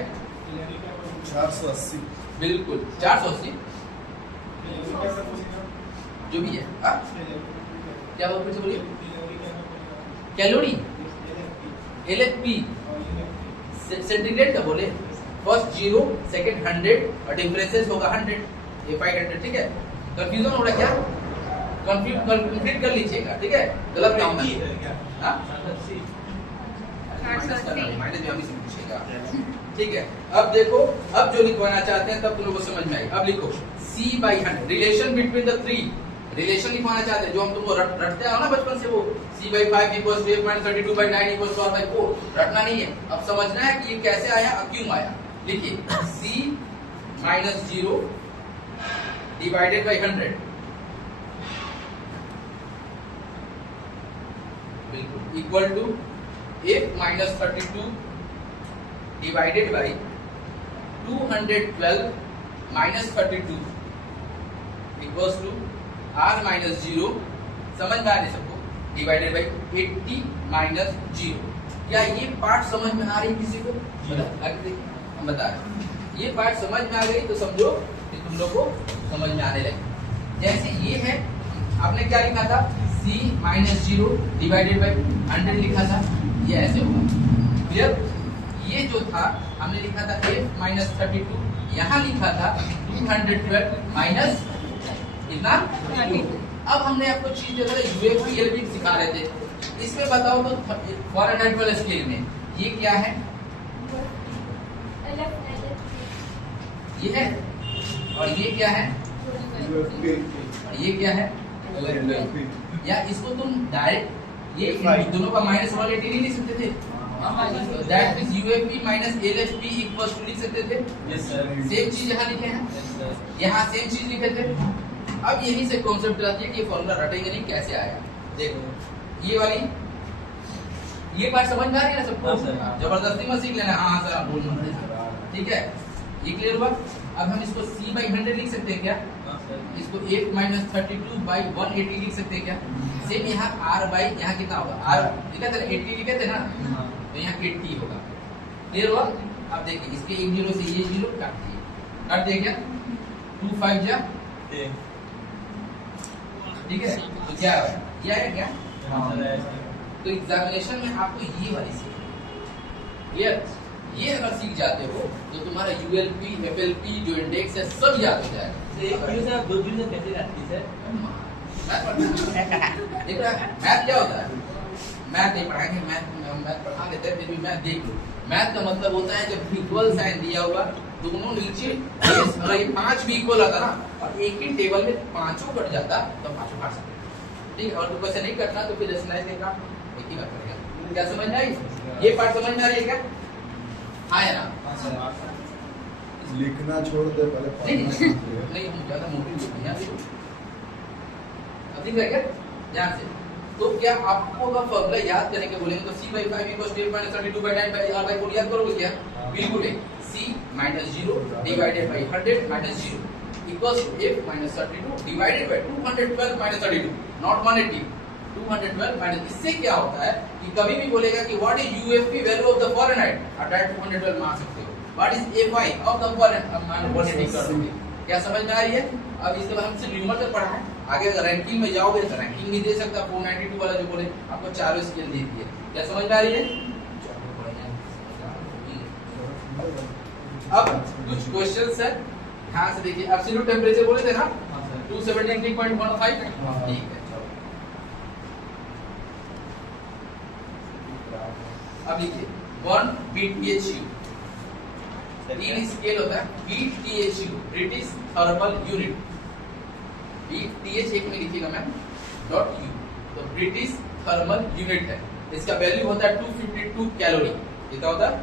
480 बिल्कुल 480 जो भी है, हाँ क्या बोल, फिर से बोलिए। कैलोरी LFP सेंटीग्रेड का बोले, फर्स्ट 0 सेकंड 100 और डिफरेंसेस होगा 100। F500, ठीक है। कंफ्यूजन हो रहा है क्या? कंप्लीट कर लीजिएगा, ठीक है, गलत ना होना। हाँ? माइनस भी हम इसे पूछेगा, ठीक है। अब देखो, अब जो लिखवाना चाहते हैं तब तुम लोगों को समझ में आएगी। अब लिखो C/100, relation between the three, relation लिखवाना चाहते हैं जो हम तुमको रटते आओ ना बचपन से, वो C/5 = F - 32/9 = 12/4, रटना नहीं है, अब समझना है कि ये कैसे आया और क्यों आया। लिखिए C - 0 डिवाइडेड बाई 100, बिल्कुल, equal to F - 32 divided by 212 - 32 equals to R - 0, समझ में आ रही सबको, डिवाइडेड बाई 80 - 0। क्या ये पार्ट समझ में आ रही किसी को? आगे देखिए, हम बता रहे हैं, ये पार्ट समझ में आ गई तो समझो कि तुम लोग को समझ में आने लगी। जैसे ये है, आपने क्या लिखा था, C - 0 डिवाइडेड बाई 100 लिखा था, ये ऐसे होगा, क्लियर। ये जो था हमने लिखा था F - 32, यहाँ लिखा था 212 माइनस कितना 2। अब हमने आपको चीज देखा था, UFP LP सिखा रहे थे, इसमें बताओ तो फॉरेनहाइट वाले स्केल में ये क्या है, ये है, और ये क्या है, और ये क्या है, या इसको तुम डायरेक्ट ये इन दोनों का माइनस 180 नहीं लिख सकते थे? That means UFP - LFP equals to लिख सकते थे। सेम चीज यहाँ लिखे हैं, यहाँ सेम चीज लिखे थे। अब यही से कॉन्सेप्ट आती है कि फॉर्मूला रटेंगे नहीं, कैसे आया। देखो ये वाली, ये बात समझ में आ रही है ना सबको? जबरदस्ती मत सीख लेना, हाँ सर आप बोल मत देना, ठीक है, ये क्लियर हुआ। अब हम इसको C/100 लिख सकते हैं क्या? इसको F - 32/180 लिख सकते हैं क्या? सेम यहाँ R/ यहाँ कितना होगा, R लिखा था 80 लिखे थे ना, तो यहाँ 80 होगा, क्लियर हुआ। अब देखिए इसके एक 0 से ये 0 काट दिए क्या, 2 5 जा, ठीक है, तो क्या है, ये आया क्या? तो एग्जामिनेशन में आपको ये वाली सीख, क्लियर, ये अगर सीख जाते हो तो तुम्हारा ULP FLP जो इंडेक्स है सब याद हो जाएगा। मैथ क्या होता है, मैथ नहीं पढ़ाएंगे, मैथ पढ़ा लेते हैं, फिर भी मैथ देख लो। मैथ का मतलब होता है जब इक्वल साइन दिया हुआ, दोनों नीचे, अगर ये 5 भी इक्वल आता ना और एक ही टेबल में पांचों कट जाता तो पांचों काट सकते, ठीक है। और तो वैसे नहीं करना तो फिर स्लाइड देखा एक ही बात करेगा। क्या समझ में आई? ये पार्ट समझ में आ रही है क्या? आया ना? लिखना छोड़ दे पहले पढ़ना सीख ले। नहीं, हम ज्यादा मोटी लिखते हैं, अब दिख रहा है क्या ध्यान से? तो क्या आपको अगर फॉर्मूला याद करने के बोलेंगे तो C/5 = F - 32/9 R/4 याद करोगे क्या? बिल्कुल है, C - 0 divided by 100 - 0 equals to F - 32 divided by 212 - 32, not 180, 212 minus. इससे क्या होता है कि कभी भी बोलेगा कि what is UFP value of the Fahrenheit, और डायरेक्ट 212 मान सकते हो, what is FI of the Fahrenheit, अब मान 180 कर दोगे। क्या समझ में आ रही है? अब इसके बाद हमसे न्यूमरिकल पढ़ा है, आगे अगर रैंकिंग में जाओगे तो रैंकिंग नहीं दे सकता, 492 वाला जो बोले आपको चारों स्केल दे दिए। क्या समझ में आ रही है? अब कुछ क्वेश्चंस है, ध्यान से देखिए। एब्सोल्यूट टेंपरेचर बोले थे ना 273.15, ठीक है। अब लिखिए 1 BTHU, 3 स्केल होता है BTHU, British thermal unit. BTH एक में लिखिएगा मैम .U, तो ब्रिटिश थर्मल यूनिट है। इसका वैल्यू होता है 252 कैलोरी। कितना होता है?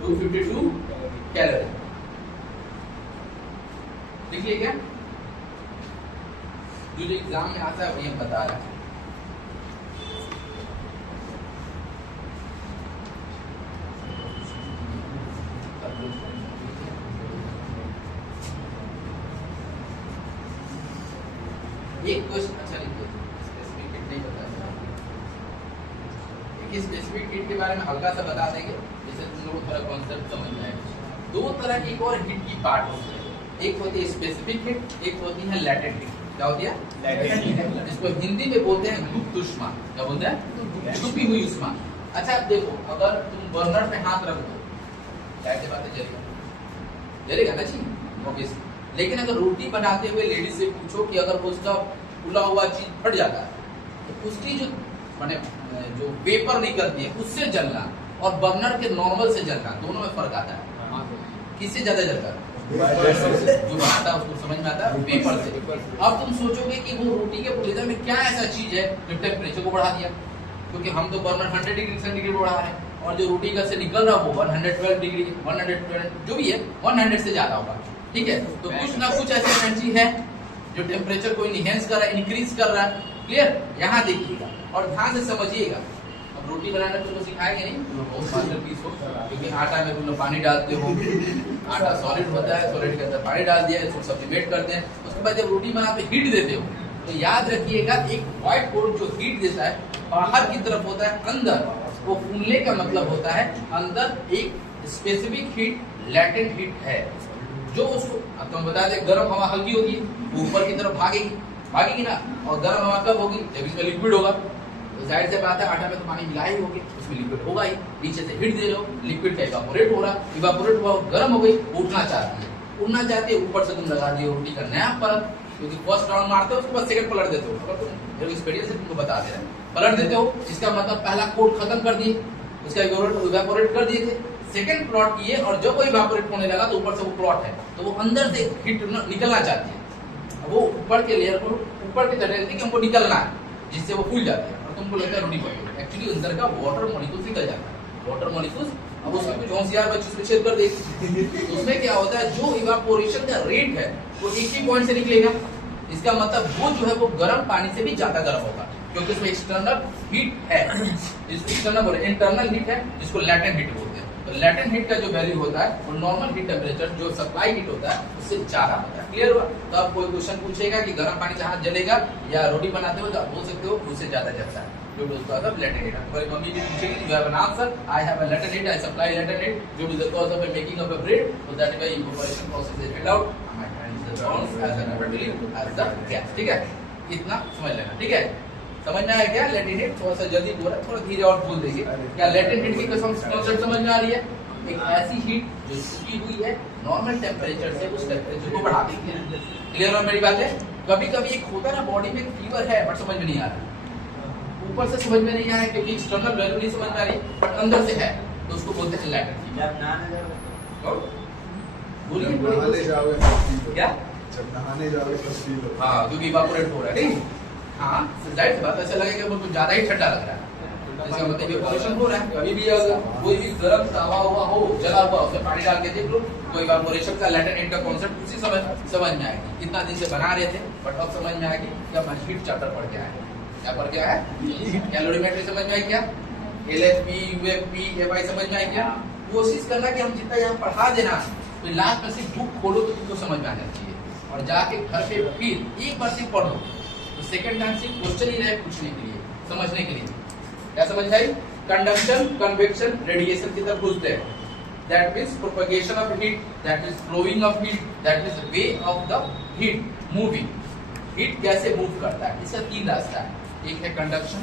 252 कैलोरी। लिखिए क्या, जो एग्जाम में आता है वही हम बता रहे हैं। एक क्वेश्चन अच्छा लिखिए, स्पेसिफिक हिट नहीं बताया, एक स्पेसिफिक हिट के बारे में हल्का सा बता देंगे जिससे तुम लोगों को थोड़ा कॉन्सेप्ट समझ में आएगा। दो तरह की एक और हिट की पार्ट होती है, एक होती है स्पेसिफिक हिट, एक होती है लैटेंट हिट। क्या होती है? लैटेंट हिट, जिसको हिंदी में बोलते हैं गुप्त ऊष्मा। क्या बोलते हैं? छुपी हुई ऊष्मा। अच्छा अब देखो, अगर तुम बर्नर पे हाथ रख दो, जाहिर सी बात है जलेगा, जलेगा ना जी, ऑब्वियसली। लेकिन अगर रोटी बनाते हुए लेडीज से पूछो कि अगर उसका फूला हुआ चीज फट जाता है तो उसकी जो माने जो पेपर निकलती है उससे जलना और बर्नर के नॉर्मल से जलना दोनों में फर्क आता है। किससे ज्यादा जलता है? जो बनाता है उसको समझ में आता है पेपर से। अब तुम सोचोगे कि वो रोटी के पुलिदा में क्या ऐसा चीज है जो टेम्परेचर को बढ़ा दिया, क्योंकि हम तो बर्नर 100 डिग्री सेंटीग्रेड बढ़ा रहे हैं और जो रोटी का से निकल रहा है वो 112 डिग्री 112 जो भी है 100 से ज्यादा होगा। ठीक है, तो कुछ ना कुछ ऐसी एनर्जी है जो टेम्परेचर को इनहेंस कर रहा है, इंक्रीज कर रहा है। क्लियर? यहाँ देखिएगा और ध्यान से समझिएगा। अब रोटी बनाना तुमको सिखाएंगे नहीं, बहुत मास्टरपीस हो, क्योंकि आटा में तुम लोग पानी डालते हो, आटा सॉलिड होता है, सॉलिड के अंदर पानी डाल दिया, इसको सब्लिमेट करते हैं, उसके बाद जब रोटी बनाते हीट देते हो तो याद रखिएगा एक व्हाइट बोर्ड जो हीट देता है बाहर की तरफ होता है, अंदर वो फूलने का मतलब होता है अंदर एक स्पेसिफिक हीट, लैटेंट हीट है जो उसको अब तुम बता दें गर्म हवा हल्की होती है ऊपर की तरफ भागेगी ना, और गर्म हवा कब होगी? जब इसमें लिक्विड होगा। तो जाहिर से बात है आटा में तो पानी मिला ही होगी, उसमें लिक्विड होगा ही, नीचे से हीट दे लो, लिक्विड का इवापोरेट हो रहा, इवापोरेट हुआ गर्म हो गई, उठना चाहती है, ऊपर से तुम लगा दिए रोटी का नया परत, क्योंकि फर्स्ट राउंड मारते हो उसके बाद सेकंड पलट देते हो, तुम एक्सपीरियंस से तुमको बता दे रहे हैं, पलट देते हो, इसका मतलब पहला कोट खत्म कर दिए, उसका इवापोरेट कर दिए थे, सेकंड प्लॉट किए और जब वो इवापोरेट होने लगा तो ऊपर से वो प्लॉट है तो वो अंदर से हीट निकलना चाहती है, वो ऊपर के लेयर को ऊपर की तरह कि हमको निकलना है जिससे वो फूल जाते हैं और तुमको लगता है रोटी पक। एक्चुअली अंदर का वाटर मॉलिक्यूल निकल जाता है, वाटर मॉलिक्यूल। अब उसमें कुछ होशियार बच्चे उसमें छेद कर देते, तो उसमें क्या होता है जो इवापोरेशन का रेट है वो एक ही पॉइंट से निकलेगा, इसका मतलब वो जो है वो गर्म पानी से भी ज्यादा गर्म होगा क्योंकि उसमें एक्सटर्नल हीट है, एक्सटर्नल इंटरनल हीट है जिसको लैटेंट हीट बोलते हैं। तो लैटेंट हीट का जो वैल्यू होता है वो नॉर्मल हीट टेम्परेचर जो सप्लाई हीट होता है उससे ज्यादा होता है। क्लियर हुआ? तो आप कोई क्वेश्चन पूछेगा कि गर्म पानी जहाँ जलेगा या रोटी बनाते हो तो आप बोल सकते हो उससे ज्यादा जलता है, जो उसका लैटेंट हीट। हमारी मम्मी भी पूछेगी you have an answer, I have a latent heat, I supply latent heat due to the cause of making of a bread, so that by evaporation process is carried out as the gas। ठीक है, इतना समझ लेना। ठीक है, समझ में आया क्या? लैटेंट हीट थोड़ा सा जल्दी बोला, थोड़ा धीरे और बोल देंगे। क्या लैटेंट हीट की कंसेप्ट समझ में आ रही है? एक ऐसी हीट जो छुपी हुई है नॉर्मल टेम्परेचर से उस टेम्परेचर को बढ़ा देती है। क्लियर हो मेरी बात है? कभी कभी एक होता है ना बॉडी में फीवर है बट समझ में नहीं आ रहा, ऊपर से समझ में नहीं आया क्योंकि एक्सटर्नल वैल्यू नहीं समझ में आ रही बट अंदर से है, तो उसको बोलते हैं लैटेंट हीट। बोलिए क्या? जब नहाने जाओगे तो फील होता है। हाँ, क्योंकि इवापोरेट हो रहा है। नहीं हाँ, जाहिर सी बात ऐसा लगेगा कि कुछ ज्यादा ही ठंडा लग रहा है, इसका मतलब इवेपोरेशन हो रहा है। कभी भी अगर कोई भी गर्म तवा हुआ हो, जला हुआ, उसमें पानी डाल के देख लो, तो इवेपोरेशन का लैटेंट हीट का कॉन्सेप्ट उसी समय समझ में आएगी। कितना दिन से बना रहे थे बट अब समझ में आएगी कि अब हीट चैप्टर पढ़ गया है। क्या पढ़ गया है? कैलोरीमेट्री समझ में आई क्या? LHP, UFP, FI समझ में आई क्या? कोशिश करना कि हम जितना यहाँ पढ़ा देना तो लास्ट में सिर्फ बुक खोलो तो तुमको समझ में आना चाहिए और जाके घर पे फिर एक बार सिर्फ पढ़ लो तो सेकंड टाइम सिर्फ क्वेश्चन ही रहे पूछने के लिए, समझने के लिए। क्या समझ आई? कंडक्शन, कन्वेक्शन, रेडिएशन की तरफ पूछते हैं। That means propagation of heat, that is flowing of heat, that is way of the heat moving. Heat कैसे मूव करता है? इसका तीन रास्ता है। एक है कंडक्शन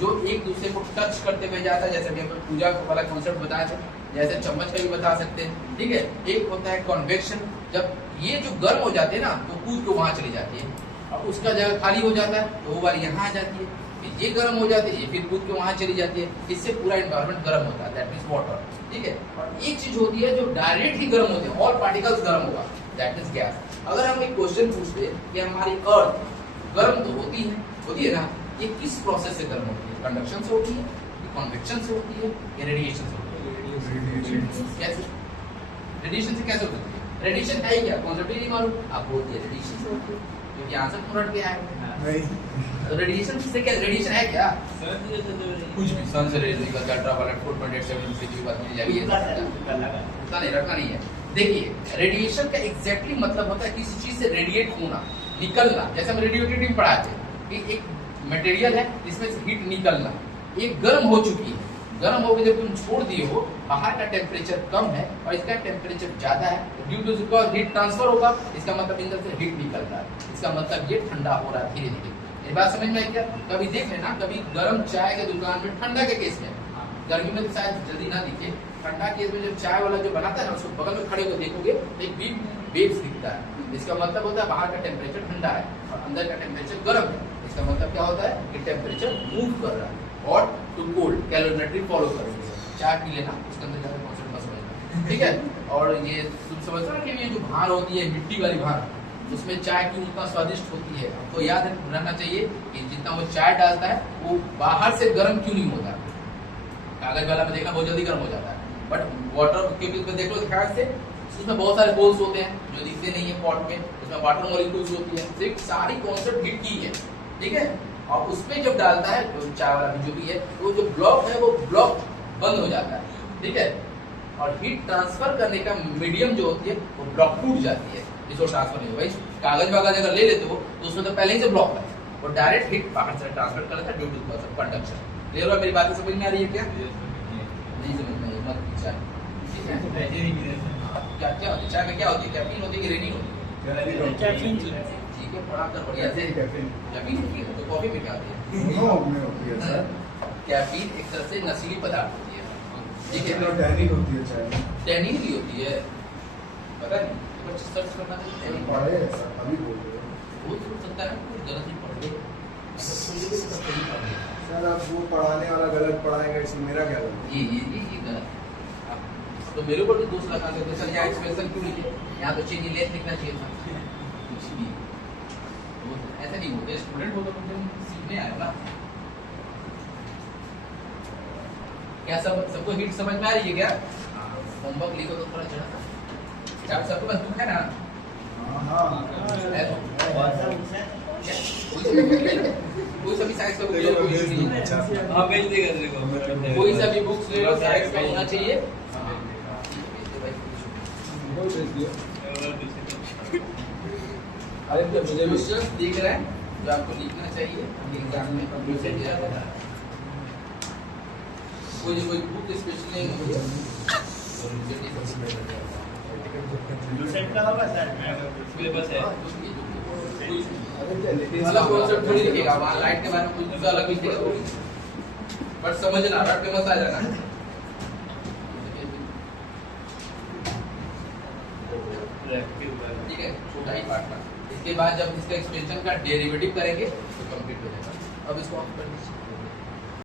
जो एक दूसरे को टच करते हुए जाता है, जैसे अभी हम पूजा वाला कॉन्सेप्ट बताया था, जैसे चम्मच का भी बता सकते हैं। ठीक है, एक होता है कन्वेक्शन, जब ये जो गर्म हो जाते हैं ना तो कूद के वहां चली जाती है और उसका जगह खाली हो जाता है तो वो वाली यहाँ आ जाती है, फिर ये गर्म हो जाती है ये फिर कूद के वहां चली जाती है, इससे पूरा एनवायरमेंट गर्म होता है, दैट मींस वाटर। ठीक है, और एक चीज होती है जो डायरेक्ट ही गर्म होती है, ऑल पार्टिकल्स गर्म होगा, दैट मींस गैस। अगर हम एक क्वेश्चन पूछते कि हमारी अर्थ गर्म तो होती है ना, ये किस प्रोसेस से गर्म होती है? कंडक्शन से होती है, कन्वेक्शन से होती है या रेडिएशन से होती है? कैसे? रेडिएशन से कैसे होती है? रेडिएशन है क्या? कॉन्सेप्ट ही नहीं मालूम, आप बोलते हैं रेडिएशन से होती है क्योंकि आंसर तो रट गया है। नहीं, तो रेडिएशन से क्या? रेडिएशन है क्या? कुछ भी सन से रेडिएशन निकलता है, अल्ट्रावायलेट 4.87 से की बात की जाएगी, उतना नहीं रखना नहीं है। देखिए, रेडिएशन का एग्जैक्टली मतलब होता है किसी चीज से रेडिएट होना, निकलना। जैसे हम रेडियोएक्टिविटी पढ़ाए थे कि एक मटेरियल है जिसमें से हीट निकलना, एक गर्म हो चुकी है, गर्म होकर जब तुम छोड़ दिए हो, बाहर का टेम्परेचर कम है और इसका टेम्परेचर ज्यादा है, due to because heat transfer होगा, इसका मतलब अंदर से हीट निकल रहा है, इसका मतलब ये ठंडा हो रहा है धीरे धीरे। ये बात समझ में आई क्या? कभी देख लेना, कभी गर्म चाय के दुकान में ठंडा के केस में गर्मी में तो शायद जल्दी ना दिखे, ठंडा केस में जब चाय वाला जो बनाता है ना उसको बगल में खड़े होकर देखोगे तो एक बीप वेव्स दिखता है। इसका मतलब होता है बाहर का टेम्परेचर ठंडा है और अंदर का टेम्परेचर गर्म है। इसका मतलब क्या होता है कि टेम्परेचर मूव कर रहा है। Hot to cold calorimetry follow करेंगे। चाय पी लेना, उसके अंदर जाकर कॉन्सेप्ट मत समझना, ठीक है। और ये तुम समझते हो कि ये जो भार होती है मिट्टी वाली भार, उसमें चाय क्यों उतना स्वादिष्ट होती है। आपको याद रहना चाहिए कि जितना वो चाय डालता है वो बाहर से गर्म क्यों नहीं होता। कागज वाला में देखना बहुत जल्दी गर्म हो जाता है, बट वाटर केमिकल में देख लो ध्यान से, उसमें बहुत सारे होल्स होते हैं जो दिखते नहीं है पॉट में, उसमें वाटर मॉलिक्यूल्स होती है। सिर्फ सारी कॉन्सेप्ट हीट की है, ठीक है। और उसमें जब डालता है तो चाय वाला भी जो भी है, वो जो ब्लॉक है वो ब्लॉक बंद हो जाता है, ठीक है। और हीट ट्रांसफर करने का मीडियम जो होती है वो ब्लॉक टूट जाती है, जिसको ट्रांसफर नहीं हो। भाई कागज वागज अगर ले लेते हो तो उसमें तो पहले ही से ब्लॉक है, वो डायरेक्ट हीट बाहर से ट्रांसफर कर लेता है ड्यू टू कंडक्शन। क्लियर हुआ? मेरी बातें समझ में आ रही है क्या? नहीं समझ में आई मत पूछा, ठीक है। क्या क्या होती है चाय में? क्या होती है? कैफीन होती है कि रेनिन होती है? कैफीन। ठीक है, पढ़ा कर बढ़िया से। कैफीन होती है तो कॉफी में क्या होती है? में होती है सर। कैफीन एक तरह से नशीली पदार्थ होती है, ठीक है। टैनिन होती है चाय में। टैनिन भी होती है, पता नहीं, एक बार सर्च करना चाहिए। पढ़े हैं सर, अभी बोल रहे हो। हो सकता है कुछ गलत ही पढ़ ले, ऐसा सुन ले तो सही पढ़ ले। सर अब वो पढ़ाने वाला गलत पढ़ाएगा, इसमें मेरा क्या गलत? ये गलत है। तो मेरे ऊपर भी दोष लगा देते सर, यहाँ एक्सप्रेशन क्यों लिखे, यहाँ तो चीनी लेस लिखना चाहिए था। कुछ भी तो ऐसा नहीं होता, स्टूडेंट हो तो तुम सीखने आए ना। क्या सबको हीट समझ में आ रही है क्या? होमवर्क लिखो तो थोड़ा चढ़ा था, चाहे सबको बस तुम है ना। कोई सभी साइंस का बुक ले लो, कोई इशू नहीं है। हाँ भेज देगा तेरे को। कोई सा भी बुक्स ले लो, साइंस का होना चाहिए। अरे मुझे भी क्वेश्चंस दिख रहे हैं जो आपको लिखना चाहिए एग्जाम में कंप्यूटर दिया जाता है। कोई बुक स्पेशल नहीं होती है। लूसेंट का होगा सर, सिलेबस है। अलग कॉन्सेप्ट थोड़ी लिखेगा, वहाँ लाइट के बारे में कुछ दूसरा अलग लिखेगा थोड़ी, बट समझना, रट के मत आ जाना। ठीक है, छोटा ही पार्ट था। इसके बाद जब इसका एक्सपेंशन का डेरिवेटिव करेंगे तो कंप्लीट हो जाएगा। अब इसको ऑफ कर दीजिए।